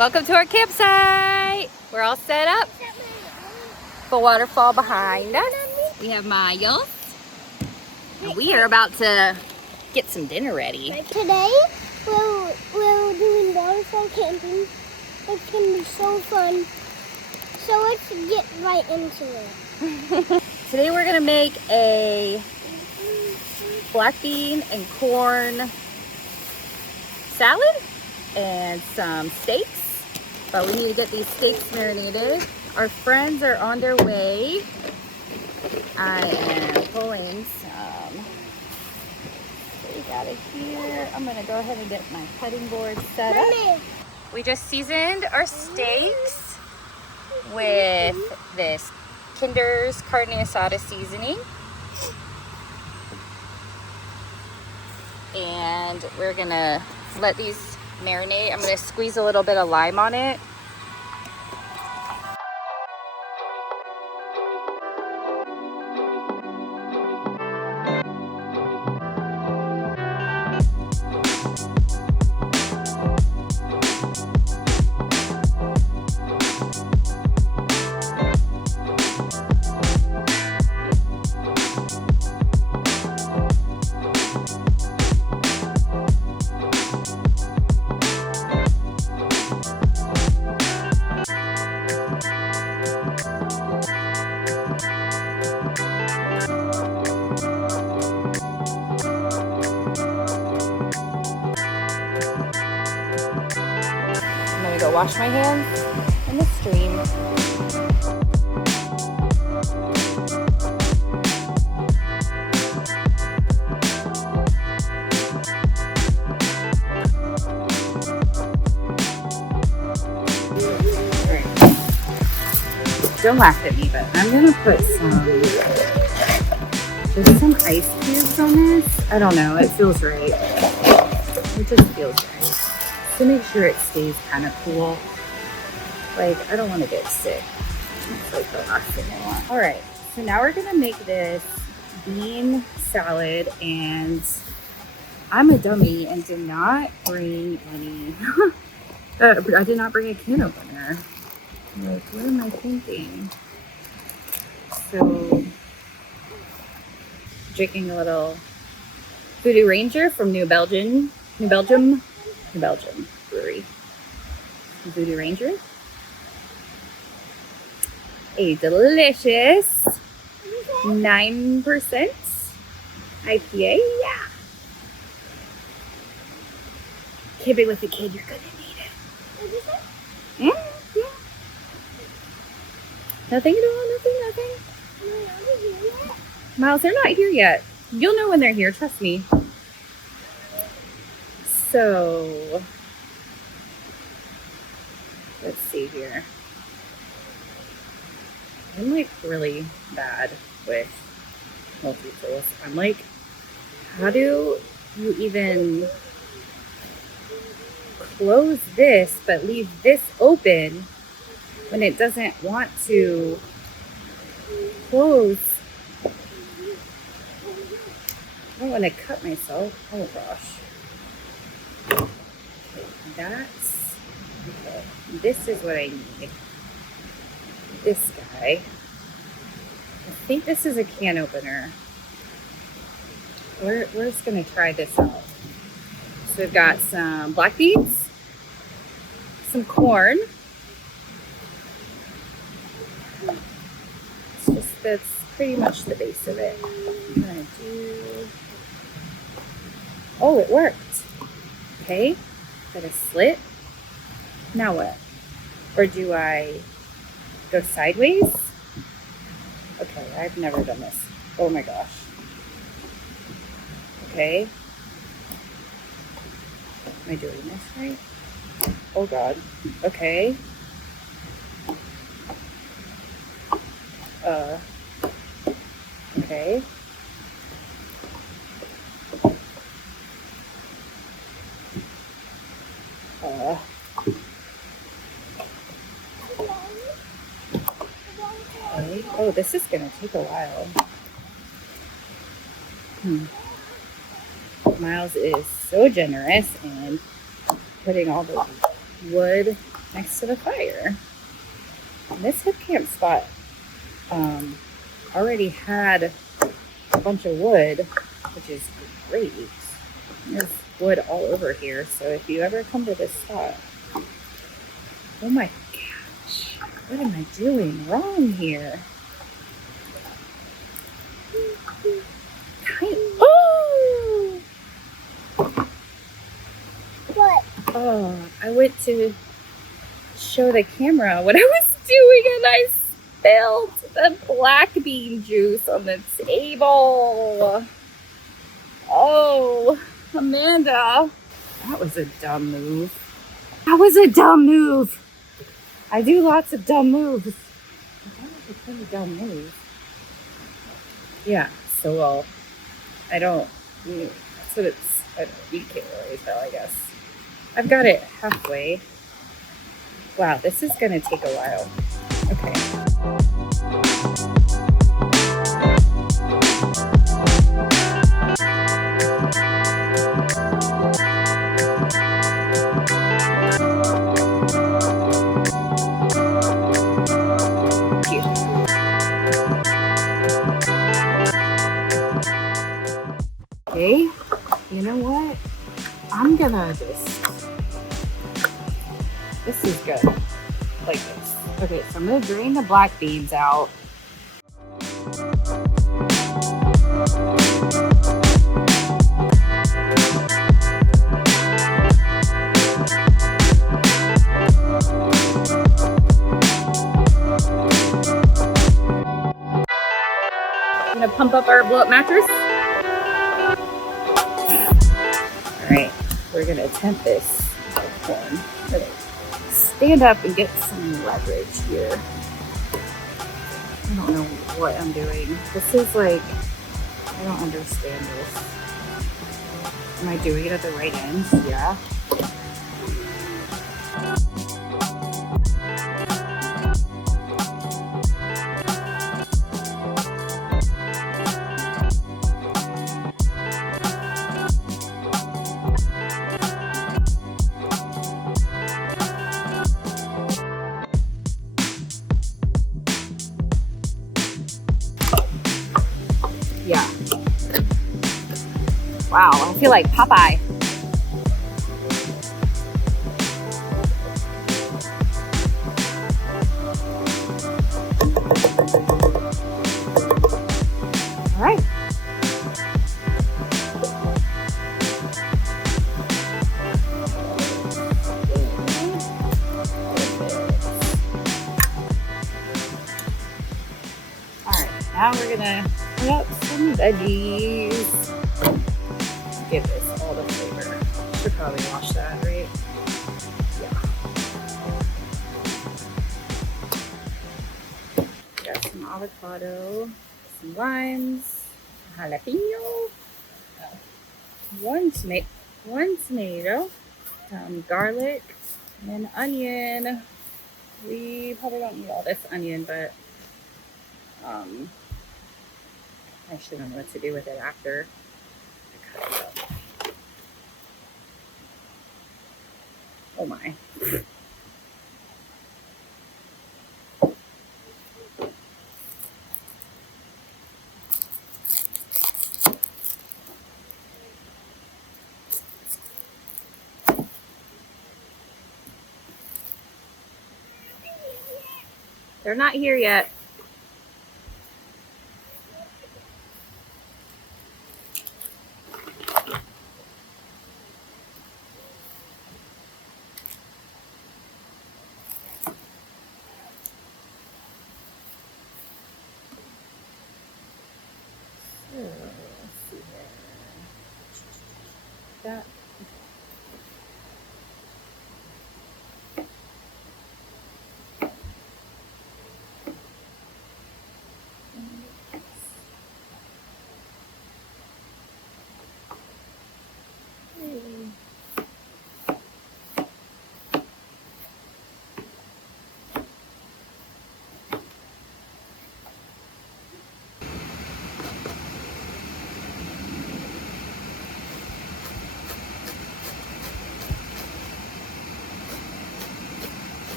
Welcome to our campsite. We're all set up. The waterfall behind us. We have Miles. And we are about to get some dinner ready. Today, we're doing waterfall camping. It's going to be so fun. So let's get right into it. Today we're going to make a black bean and corn salad and some steaks. But we need to get these steaks marinated. Our friends are on their way. I am pulling some. What we got it here? I'm gonna go ahead and get my cutting board set up. We just seasoned our steaks with this Kinder's carne asada seasoning. And we're gonna let these marinate. I'm gonna squeeze a little bit of lime on it. I'm gonna go wash my hands in the stream. Don't laugh at me, but I'm gonna put there's some ice cubes on this. I don't know, it feels right. It just feels right. To make sure it stays kind of cool. Like, I don't want to get sick. It's like the last thing I want. All right, so now we're gonna make this bean salad, and I'm a dummy and did not bring any. I did not bring a can opener. Like, what am I thinking? So, drinking a little Voodoo Ranger from New Belgium brewery. Voodoo Ranger. A delicious 9% IPA. Yeah. Keep it with the kid, you're gonna need it. Yeah. Nothing at all, nothing. Miles, they're not here yet. You'll know when they're here, trust me. So, let's see here. I'm like really bad with multi-tools. I'm like, how do you even close this but leave this open when it doesn't want to close? I don't want to cut myself. Oh gosh. That's okay. This is what I need. This guy. I think this is a can opener. We're just gonna try this out. So we've got some black beans, some corn. That's pretty much the base of it. I'm gonna do. Oh, it worked. Okay. Got a slit. Now what? Or do I go sideways? Okay, I've never done this. Oh my gosh. Okay. Am I doing this right? Oh God. Okay. Okay. Okay. Oh, this is gonna take a while. Miles is so generous and putting all the wood next to the fire. And this Hipcamp spot already had a bunch of wood, which is great. There's wood all over here, so if you ever come to this spot, oh my gosh, what am I doing wrong here? Oh! What? Oh, I went to show the camera what I was doing and I spilled the black bean juice on the table. Oh, Amanda, that was a dumb move. That was a dumb move. I do lots of dumb moves. That was a pretty dumb move. Yeah, so well, I don't, that's what it's, you can't really tell, I guess. I've got it halfway. Wow, this is gonna take a while. Okay. Okay, you know what? I'm gonna just, this is good, like this. Okay, so I'm gonna drain the black beans out. I'm gonna pump up our blow up mattress. All right, we're gonna attempt this one. Okay. Stand up and get some leverage here. I don't know what I'm doing. This is like, I don't understand this. Am I doing it at the right end? Yeah. Yeah. Wow, I feel like Popeye. All right. All right, now we're gonna put up some veggies. Give this all the flavor. Should probably wash that, right? Yeah. Got some avocado, some limes, jalapeno, one tomato, garlic, and onion. We probably don't need all this onion, but I should know what to do with it after. Oh my. They're not here yet. That.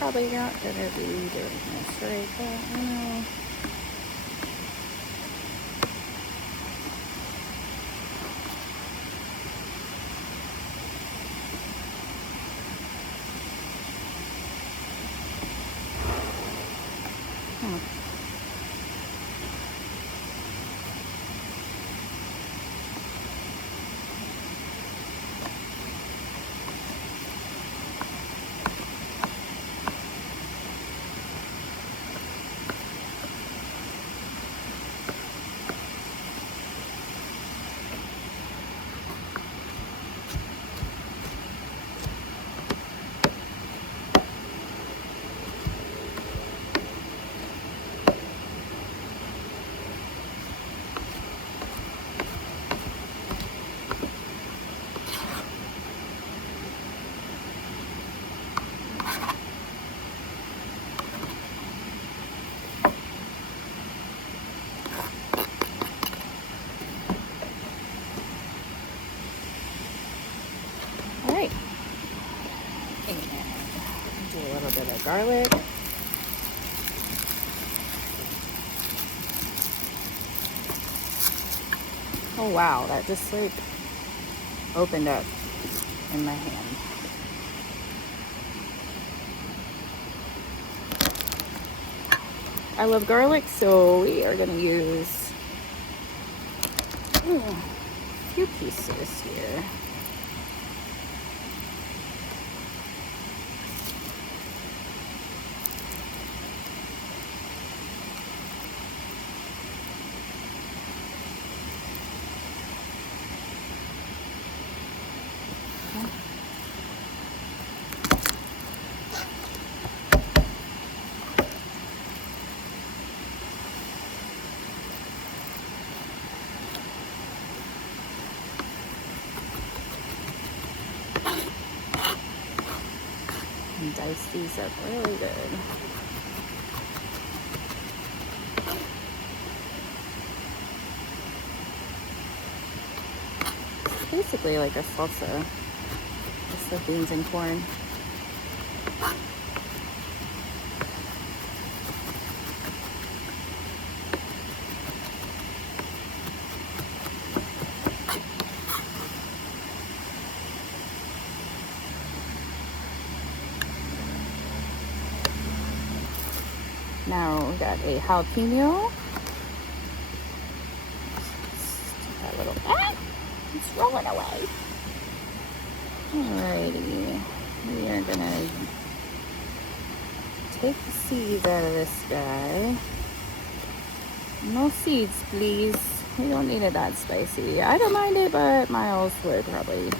probably not gonna be doing this right, but I don't know. All right. And do a little bit of garlic. Oh wow, that just like opened up in my hand. I love garlic, so we are gonna use a few pieces here. And dice these up really good. It's basically like a salsa, just the beans and corn. Now we got a jalapeno. That little it's rolling away. Alrighty, we are gonna take the seeds out of this guy. No seeds, please. We don't need it that spicy. I don't mind it, but Miles would probably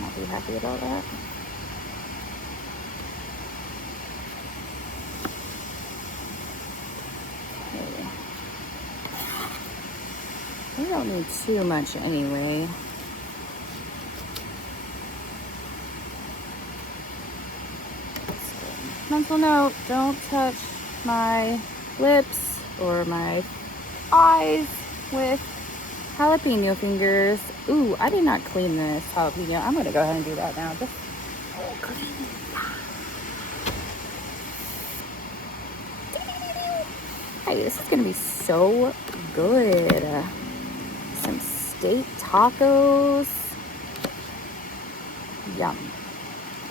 not be happy about that. We don't need too much anyway. Mental note, don't touch my lips or my eyes with jalapeno fingers. Ooh, I did not clean this jalapeno. I'm gonna go ahead and do that now. Just clean it. Hey, this is gonna be so good. Some steak tacos. Yum.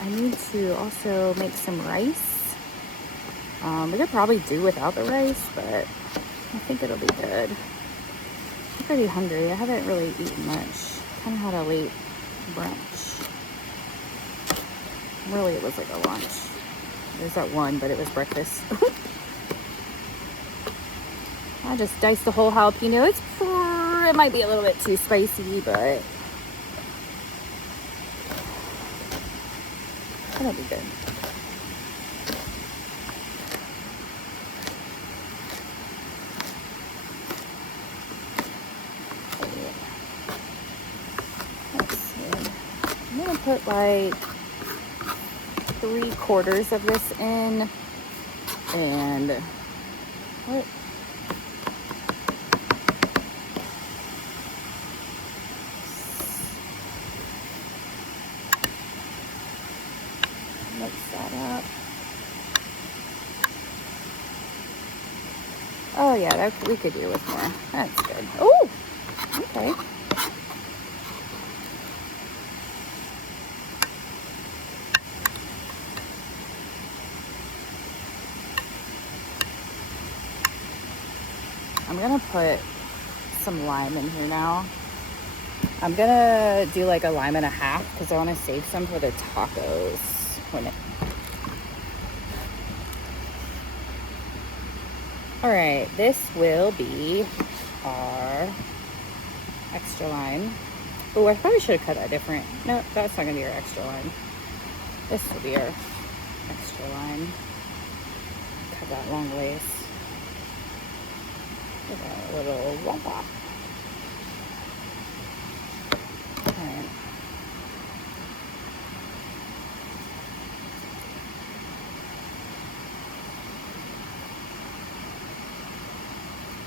I need to also make some rice. We could probably do without the rice, but I think it'll be good. I'm pretty hungry. I haven't really eaten much. Kind of had a late brunch. Really, it was like a lunch. It was at 1, but it was breakfast. I just diced the whole jalapeno. It might be a little bit too spicy, but it'll be good. Let's see. I'm gonna put like 3/4 of this in, and what? Mix that up. Oh yeah, that we could do with more. That's good. Oh, okay. I'm gonna put some lime in here now. I'm gonna do like a lime and a half because I want to save some for the tacos when it. All right, this will be our extra lime. Oh, I probably should have cut that different. No, that's not gonna be our extra lime. This will be our extra lime. Cut that long ways. With a little wompa. All right.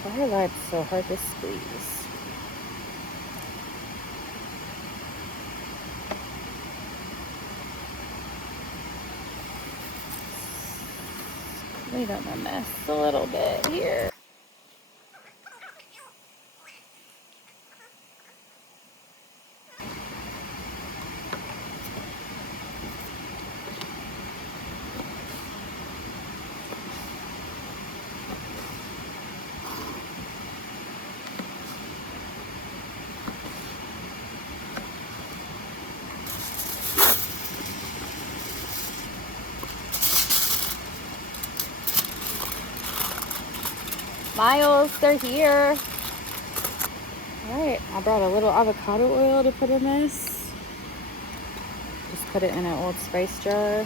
Why are limes so hard to squeeze? Clean up my mess a little bit here. Miles, they're here. All right, I brought a little avocado oil to put in this. Just put it in an Old Spice jar.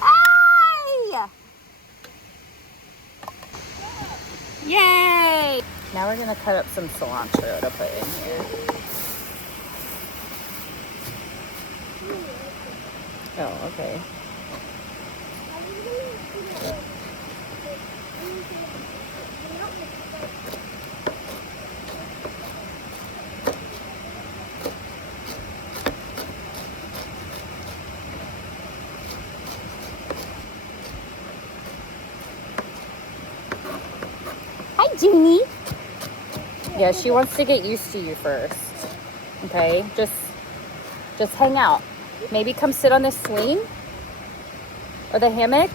Hi! Yay! Now we're gonna cut up some cilantro to put in here. Oh, okay. Hi, Junie. Yeah, she wants to get used to you first. Okay, just hang out. Maybe come sit on this swing or the hammock.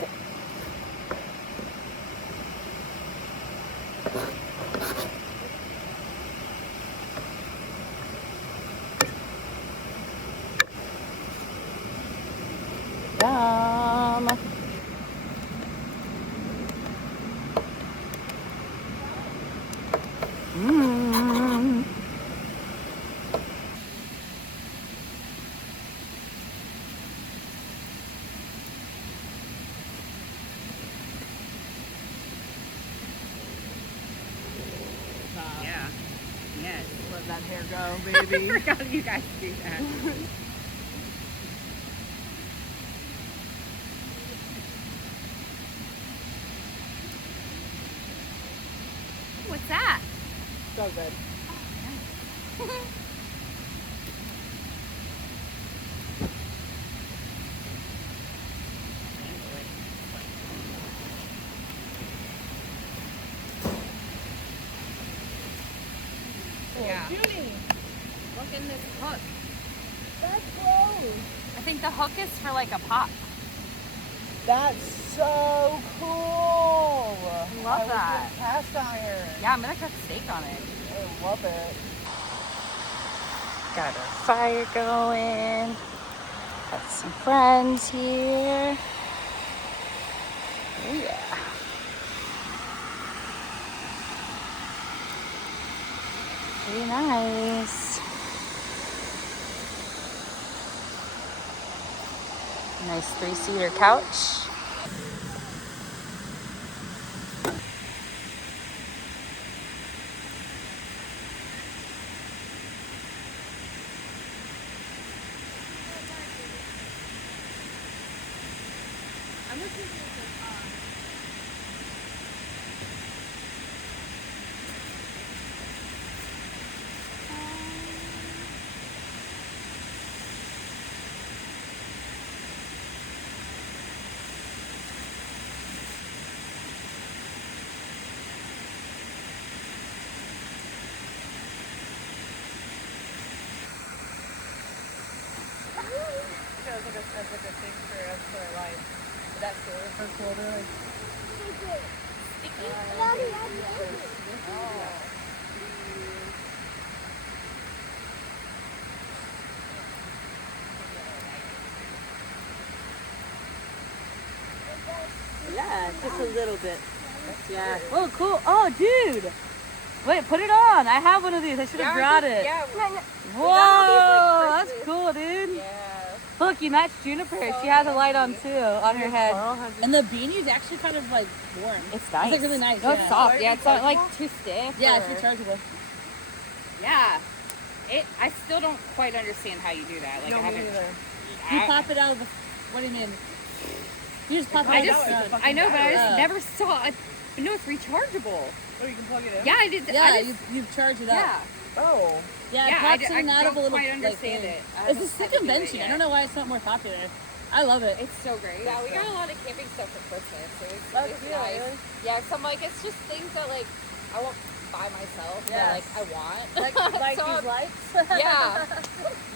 Yum. Mmm. Yeah. Yes. Let that hair go, baby. I forgot you guys do that. What's that? So good. Yeah. Junie, Look in this hook. That's close. I think the hook is for like a pop. that's so cool. I love that. Cast iron. Yeah, I'm gonna cook steak on it. I love it. Got our fire going. Got some friends here. Oh yeah. Pretty nice. Nice 3-seater couch. this as like a thing for us for our life. Is that cool? For shoulder, like. Daddy, I'm ready. Yeah, just a little bit. Yeah. Oh, cool. Oh, dude. Wait, put it on. I have one of these. I should have brought it. Yeah. Whoa, that's cool, dude. Yeah. Look, you match Juniper. She has a light on too, on her head. And the beanie is actually kind of like warm. It's nice. It's like really nice. No, it's Yeah. soft. Yeah, it's not like too stiff. Yeah, or- it's rechargeable. Yeah. I still don't quite understand how you do that. Like, No, I me haven't. neither. You pop it out of the. What do you mean? You just pop it out of the sun. I know, but I just Yeah. never saw it. No, it's rechargeable. Oh, you can plug it in? Yeah, I did. Yeah, I just, you charge it up. yeah. Oh. Yeah, it Yeah, pops I in and out of a don't little quite like, understand thing. it. I It's a haven't sick had to do it invention. I yet. don't know why it's not more popular. I love it. It's so great. Yeah, we got a lot of camping stuff for Christmas. So it's Oh, nice. yeah, really? Yeah, so I'm like, it's just things that like I won't buy myself. Yes. That like I want. Like So these I'm- lights? Yeah.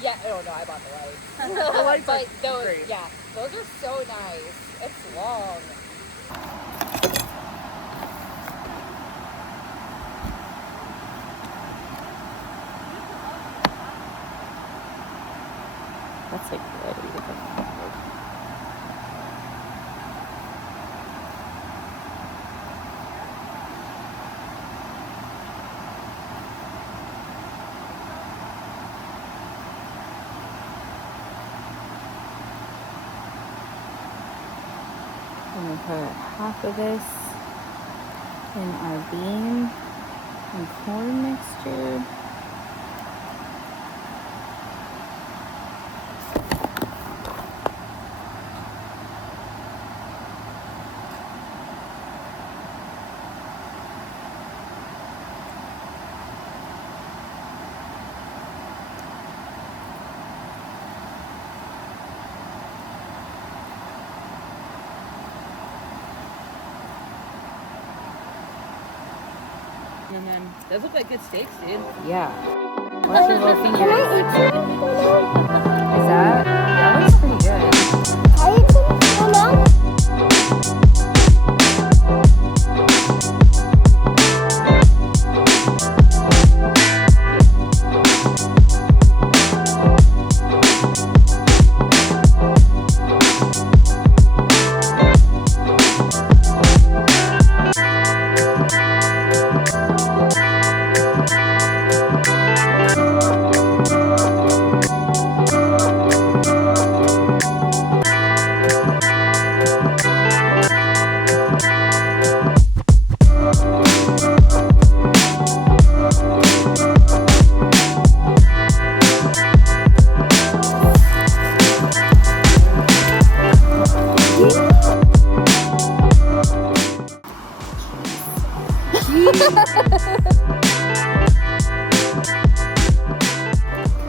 Yeah. Oh no, I bought the lights. The lights but are those, great. yeah, those are so nice. It's long. That's like really different. I'm gonna put half of this in our bean and corn mixture. And then those look like good steaks, dude. Yeah. Watch your little Can fingers. I eat some? Is that looks pretty good. I eat some now?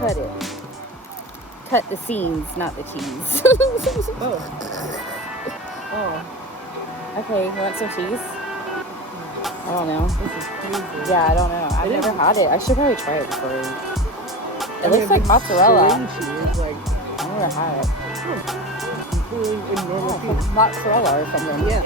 Cut it. Cut the seams, not the cheese. Oh. Okay, you want some cheese? I don't know. This is crazy. Yeah, I don't know. I've never had it. I should probably try it before. It looks like mozzarella. Cheese, like, I never had it. completely in normal Yeah, it's like mozzarella or something. Yeah.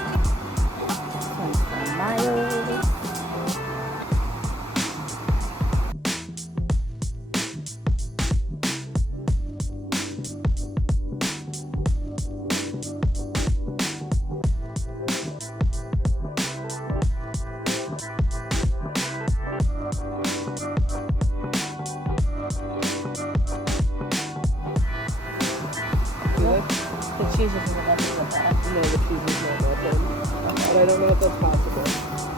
This one's for Miles. The cheese is not melted. No, the cheese is not melted. But I don't know if that's possible.